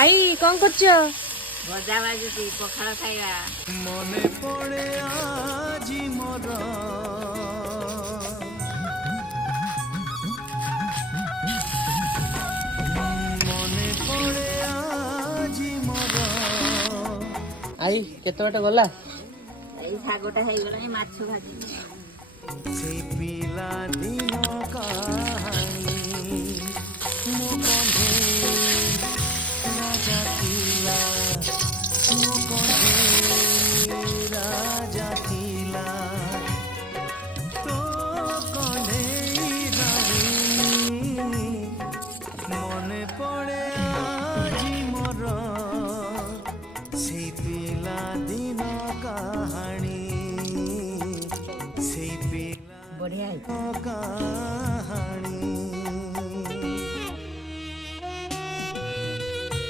आई कौन करछ? भजा भाजुची पखाळ खाଇବା। মনে পড়ে আজি মোর মনে পড়ে আজি মোর आई केते बाटे गला ଏଇ ଶାଗଟା ହେଇଗଲାଣି ମାଛ ଭାଜି। সেই পিলা দিন কাহানি মো কন্ধে রাজা ଥିଲା মো কন্ধে রাজা ଥିଲା তো কন্ধে রানী মনে পড়ে আজি মোর সেই পিলা দিন কাহানি সেই পিলা ବଢିଆ ହେଇଛି। का